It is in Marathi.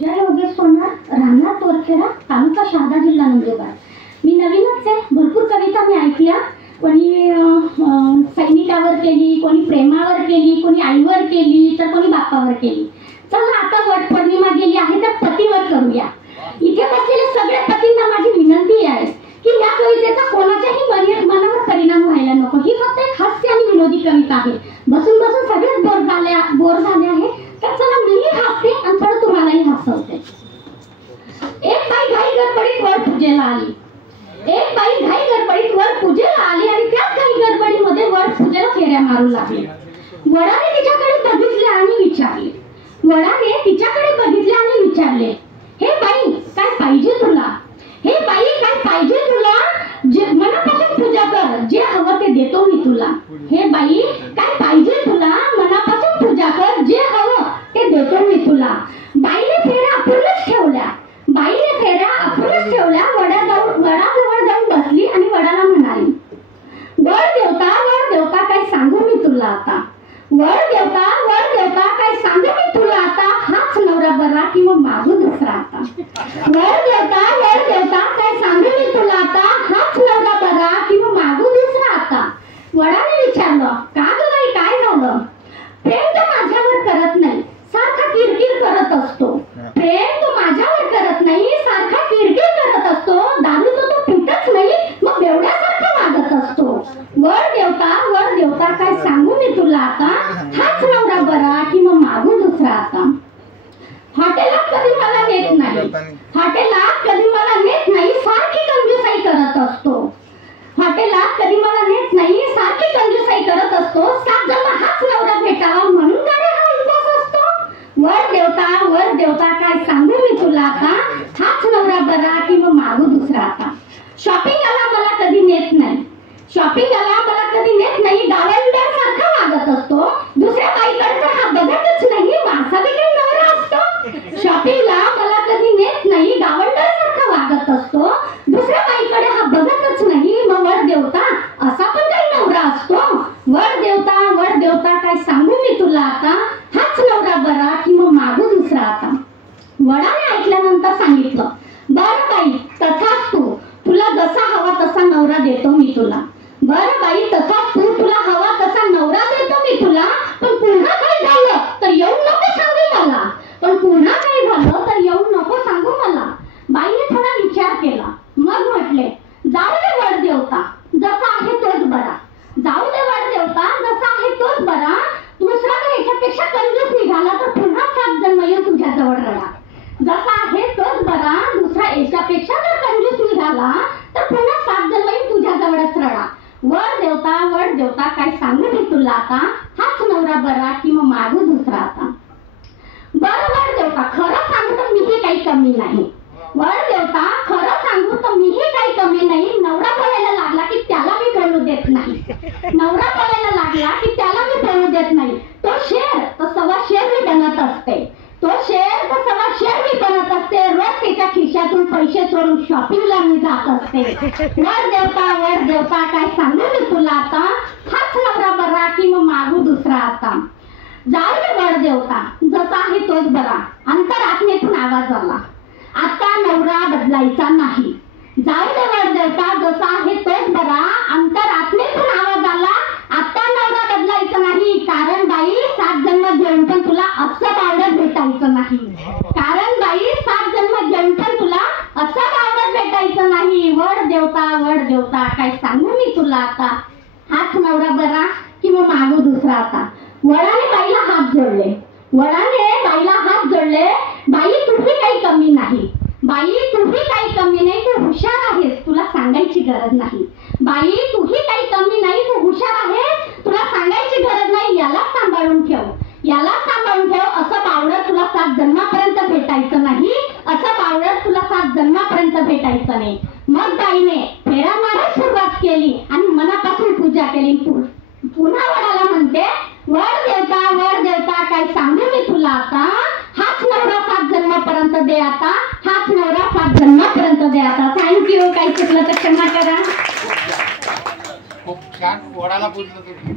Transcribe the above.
जय योगेश सोनार, राहणार तोरखेडा, तालुका शहादा, जिल्हा नंदुरबार। मी नवीनच आहे, भरपूर कविता मी ऐकल्या। कोणी सैनिकावर केली, कोणी प्रेमावर केली, कोणी आईवर केली, तर कोणी बापावर केली। चला आता वट पौर्णिमा गेली आहे तर पतीवर करूया। इथे बसलेल्या सगळ्या पतींना माझी विनंती आहे की या कवितेचा कोणाच्याही मनावर परिणाम व्हायला नको। ही फक्त एक हास्य आणि विनोदी कविता आहे। बसून बसून सगळेच बोर झाले आहे, तर चला मीही हसते आणि थोडं तुम्हालाही हसवते। एक बाई घाई गडबडीत वर पूजेला आली। एक बाई घाई गडबडीत वर पूजेला आली आणि त्याच घाई गडबडीमध्ये वर पूजेला फेऱ्या मारू लागली। वडाने तिच्याकडे बघितले आणि विचारले, हे बाई काय पाहिजे तुला? हे बाई काय पाहिजे तुला? जे मनापासून पूजा कर, जे हवं ते देतो मी तुला। हे बाई काय पाहिजे तुला? मनापासून पूजा कर, जे हवं ते देतो मी तुला। बाईने फेऱ्या आपणच ठेवल्या, वडाजवळ जाऊन बसली आणि वडाला म्हणाली, वर देवता काय सांगू मी तुला आता? वर देवता काय सांगू मी तुला आता? हाच नवरा बरा की मग मागू दुसरा आता? वर देवता काय सांगू मी तुला आता? हाच नवरा बरा की मग मागू दुसरा आता? वडाने विचारलं, का ग बाई काय झालं? प्रेम तो माझ्यावर करत नाही, सारखा किरकिर करत असतो। प्रेम तो माझ्यावर करत नाही, सारखा किरकिर करत असतो। दारू तो पितच नाही, मग बेवड्यासारखा वागत असतो। वर देवता काय सांगू मी तुला आता? हाच नवरा बरा की मग मागू दुसरा आता? हॉटेलात कधी मला नेत नाही, सारखी कंजूसाई करत असतो। सात जन्म हाच नवरा भेटावा म्हणून गाडी हा उपवास असतो। वर देवता काय सांगू मी तुला आता? हाच नवरा बरा की मग मागू दुसरा आता? शॉपिंगला मला कधी नेत नाही, गावंडर सारखा वागत असतो। दुसऱ्या बाईकडे तर हा बघतच नाही, माझा वेगळा नवरा असतो। शॉपिंगला मला कधी नेत नाही, गावंडर सारखा वागत असतो। दुसऱ्या बाईकडे हा बघतच नाही, मग वर देवता असा पण काही नवरा असतो? वर देवता काय सांगू मी तुला आता? हाच नवरा बरा की मग मागू दुसरा आता? वडाने ऐकल्यानंतर सांगितलं, बरं बाई तथास्तु, तुला जसा हवा तसा नवरा देतो मी तुला। बरं बाई तथास्तु, तुला हवा तसा नवरा देतो मी तुला, पण पुन्हा काय झालं तर येऊन नको सांगू मला। बाईने थोडा विचार केला, मग म्हटले, जाऊ दे वड देवता, जसा आहे तोच बरा। दुसरा तर याच्यापेक्षा कंजूस निघाला तर पुन्हा 7 जन्म येऊन तुझ्या जवळ रडा। जसा आहे तोच बरा, दुसरा याच्यापेक्षा जर कंजूस निघाला तर पुन्हा 7 जन्म येऊन तुझ्या जवळच रडा। वर देवता काय सांगू मी तुला आता? हाच नवरा बरा की मग मागू दुसरा आता? बरं वर देवता, खरं सांगू तर मीही काही कमी नाही। नवरा बोलायला लागला की त्याला मी बोलू देत नाही। तो शेर तर सवा शेर मी बनत असते। रोज त्याच्या खिशातून पैसे चोरून शॉपिंगला मी जात असते। वर देवता काय सांगू मी तुला आता? हाच नवरा बरा की मग मागू दुसरा आता? जाऊ दे वर देवता, जसा आहे तोच बरा। अंतरात्म्यातून आवाज आला, आता नवरा बदलायचा नाही। जाऊ दे वर देवता, जसा आहे तोच बरा। अंतरात्म्यातून आवाज आला, आता नवरा बदलायचा नाही। कारण बाई 7 जन्म घेऊन पण तुला असं बावडत भेटायचं नाही। वर देवता काय सांगू मी तुला आता? हाच नवरा बरा की मग मागू दुसरा आता? वडाने बाईला हात जोडले, बाई तुझी काही कमी नाही, तू हुशार आहेस, तुला सांगायची गरज नाही। बाई तुझी काही कमी नाही, तू हुशार आहेस, तुला सांगायची गरज नाही। याला सांभाळून ठेव, असं बावडत तुला 7 जन्मापर्यंत भेटायचं नाही। मग बाईने फेरा मारायला सुरुवात केली आणि मनापासून पूजा केली। पुन्हा वडाला म्हणते, वर देवता काय सांगू मी तुला आता? हाच नवरा 7 जन्मापर्यंत दे आता। थँक्यू, काही चुकलं तर क्षमा करा। खूप छान वडाला पूजलं तुम्ही।